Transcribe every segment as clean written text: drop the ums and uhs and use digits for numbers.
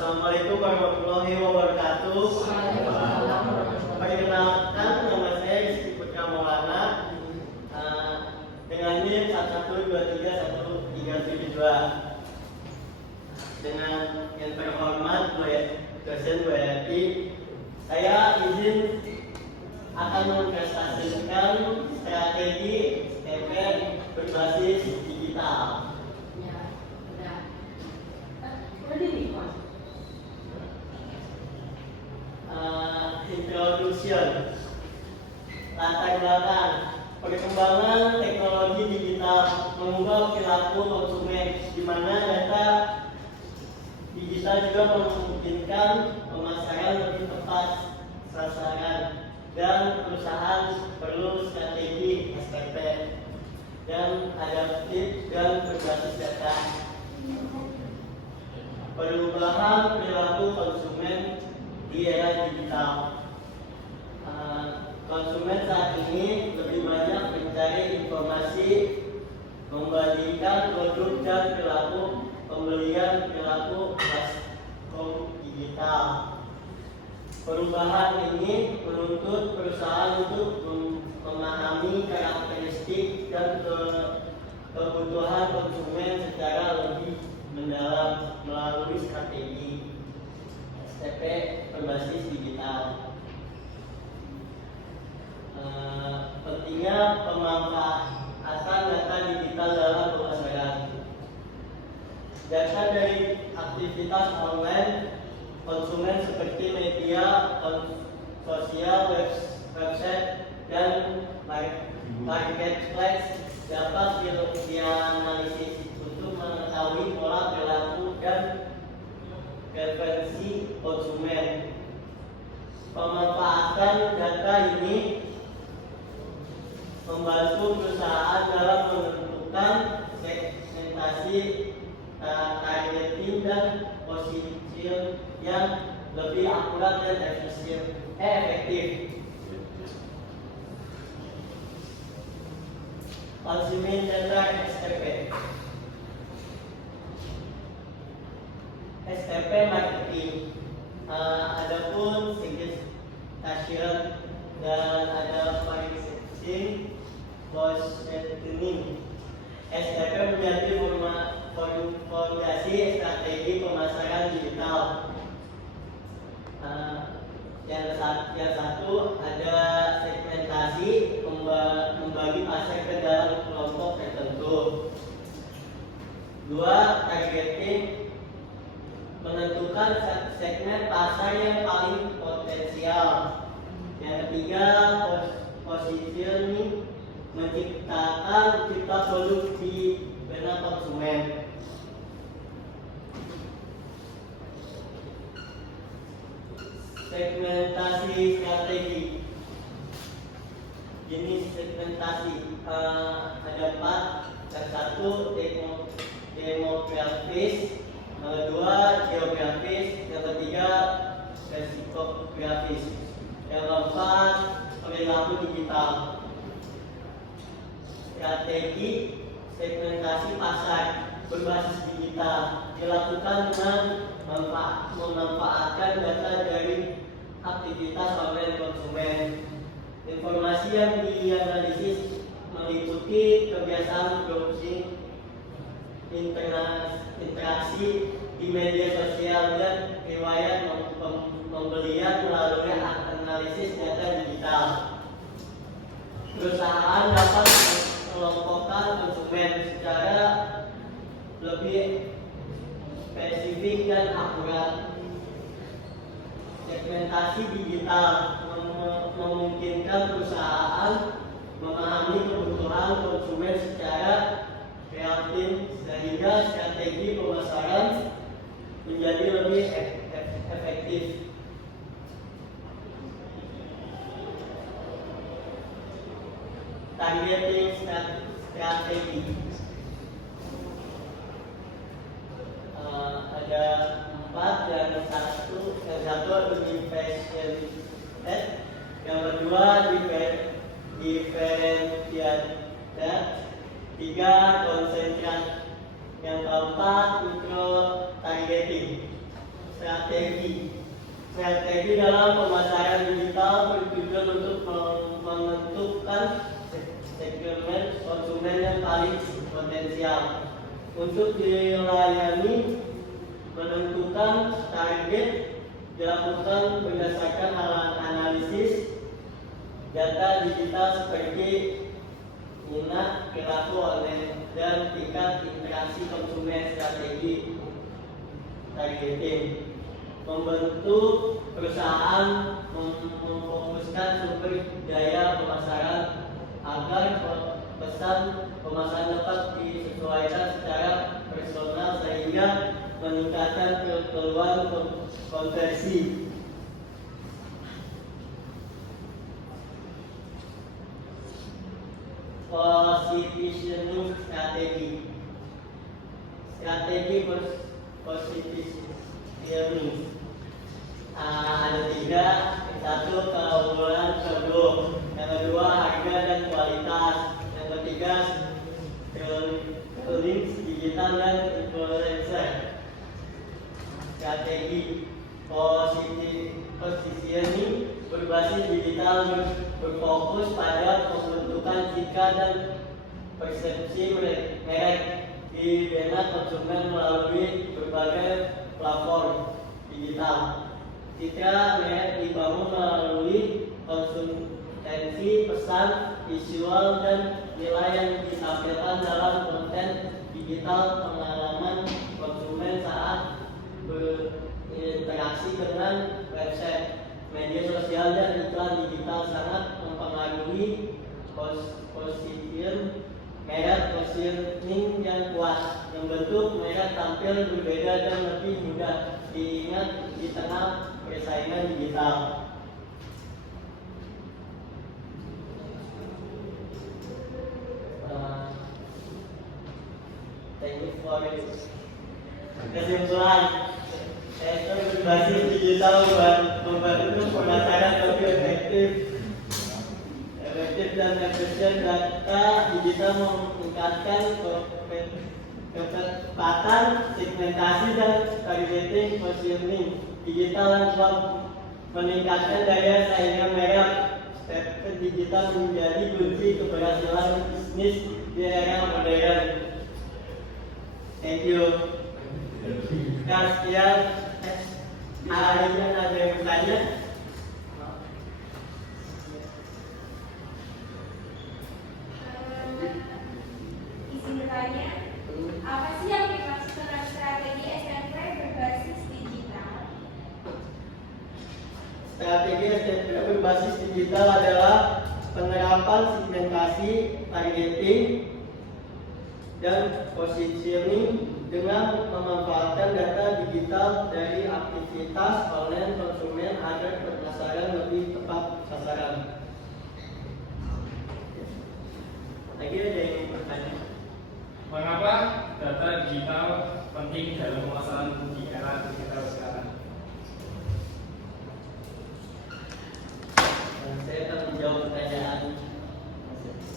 Assalamualaikum warahmatullahi wabarakatuh. Perkenalkan, nama saya Rizky Putra Maulana dengan NIM 1123137. Dengan yang terhormat dosen Bu Yati, saya izin akan mempresentasikan strategi STP berbasis digital. Introduction. Latar belakang perkembangan teknologi digital mengubah perilaku konsumen, di mana data digital juga memungkinkan pemasaran lebih tepat sasaran, dan perusahaan perlu strategi STP dan adaptif dan berbasis data. Perubahan perilaku konsumen di era digital. Konsumen saat ini lebih banyak mencari informasi, membandingkan produk dan perilaku pembelian perilaku platform digital. Perubahan ini menuntut perusahaan untuk memahami karakteristik dan kebutuhan konsumen secara lebih mendalam melalui strategi STP berbasis digital. Pentingnya pemanfaatan data digital dalam pemasaran. Data dari aktivitas online konsumen seperti media sosial, website, dan marketplace dapat dianalisis untuk mengetahui pola perilaku dan preferensi konsumen. Pemanfaatan data ini membantu perusahaan dalam menentukan segmentasi, targeting, dan position yang lebih akurat dan efektif. Konsumen data STP. STP marketing. Adapun segmentation dan ada pricing, positioning. STP menjadi fondasi strategi pemasaran digital. Yang satu ada segmentasi, membagi pasar ke dalam kelompok tertentu. Dua, targeting, menentukan segmen pasar yang paling potensial. Yang ketiga, positioning, mencipta produk di benak konsumen. Segmentasi strategi. Jenis segmentasi ada 4. Yang satu demografis, yang kedua geografis, yang ketiga psikografis, yang keempat perilaku digital. Strategi segmentasi pasar berbasis digital dilakukan dengan memanfaatkan data dari aktivitas online konsumen. Informasi yang dianalisis meliputi kebiasaan browsing, interaksi di media sosial, dan riwayat pembelian melalui analisis data digital. Perusahaan dapat mengelompokkan konsumen secara lebih spesifik dan akurat. Segmentasi digital memungkinkan perusahaan memahami kebutuhan konsumen secara kreatif, sehingga strategi pemasaran menjadi lebih efektif. Targeting strategi. Ada 4, yang satu differentiate, yang kedua differentiate, 3 konsentrat, yang keempat micro targeting. Strategi. Strategi dalam pemasaran digital bertujuan untuk menentukan segmen konsumen yang paling potensial. Untuk dilayani, menentukan target dilakukan berdasarkan analisis data digital seperti minat, perilaku online, dan tingkat interaksi konsumen. Strategi targeting. Membentuk perusahaan memfokuskan sumber daya pemasaran agar pesan pemasaran dapat disesuaikan secara personal sehingga meningkatkan peluang konversi. Positioning strategi. Strategi positioning ada 3. Yang 1 keunggulan produk, yang kedua harga dan kualitas, yang ketiga links digital dan influencer. Strategi positioning berbasis digital berfokus pada pembentukan citra dan persepsi merek di benak konsumen melalui berbagai platform digital. Citra merek dibangun melalui konsistensi pesan, visual, dan nilai yang ditampilkan dalam konten digital. Pengalaman konsumen saat berinteraksi dengan website, media sosial, dan iklan digital sangat mempengaruhi position merek. Positioning yang kuat membentuk merek tampil berbeda dan lebih mudah diingat di tengah persaingan digital. Thank you for it. Kesimpulan, SEO berbasis digital membantu pemasaran lebih efektif dan efisien. Data digital meningkatkan kecepatan segmentasi dan targeting. Positioning digital yang kuat meningkatkan daya saing merek. Strategi digital menjadi kunci keberhasilan bisnis di era modern. Thank you. Sekian. Ada yang bertanya? Izin bertanya, apa sih yang dimaksud dengan strategi SMK berbasis digital? Strategi SMK berbasis digital adalah penerapan segmentasi, targeting, dan positioning dengan memanfaatkan data digital dari aktivitas online konsumen agar pemasaran lebih tepat sasaran. Lagi ada yang bertanya? Mengapa data digital penting dalam pemasaran di era digital sekarang? Saya akan menjawab pertanyaan.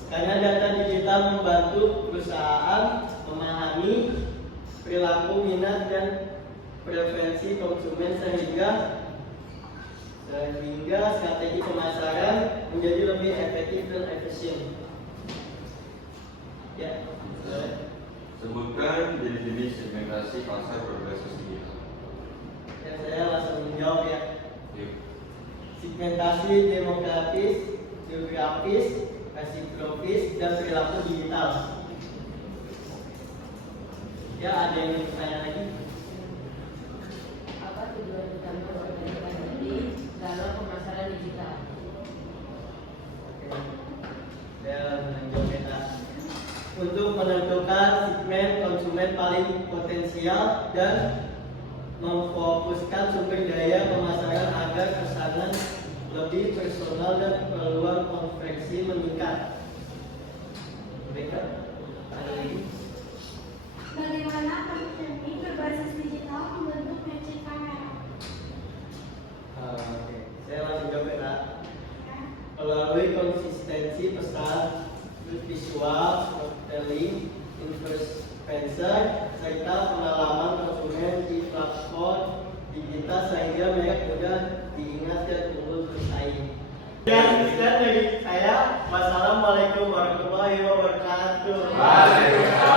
Karena data digital membantu perusahaan memahami perilaku, minat, dan preferensi konsumen sehingga strategi pemasaran menjadi lebih efektif dan efisien. Ya. Sebutkan jenis-jenis segmentasi pasar berbasis digital. Ya, saya langsung menjawab ya. Yuk. Segmentasi demografis, geografis, psikologis, dan perilaku digital. Ya, ada yang ingin bertanya lagi? Apa tujuan utama organisasi dalam pemasaran digital? Oke. Saya menjawab ya. Untuk menentukan segmen konsumen paling potensial dan memfokuskan sumber daya pemasaran agar pesanan lebih personal dan peluang konversi meningkat. Baiklah, ada lagi? Bagaimana positioning berbasis digital membentuk matching kamera? Oke, saya langsung jawab ya. Melalui konsistensi pesan, visual, storytelling, influencer, serta pengalaman konsumen di platform digital sehingga mereka mudah diingat dan unggul bersaing. Sekian dari saya. Wassalamualaikum warahmatullahi wabarakatuh. Waalaikumsalam.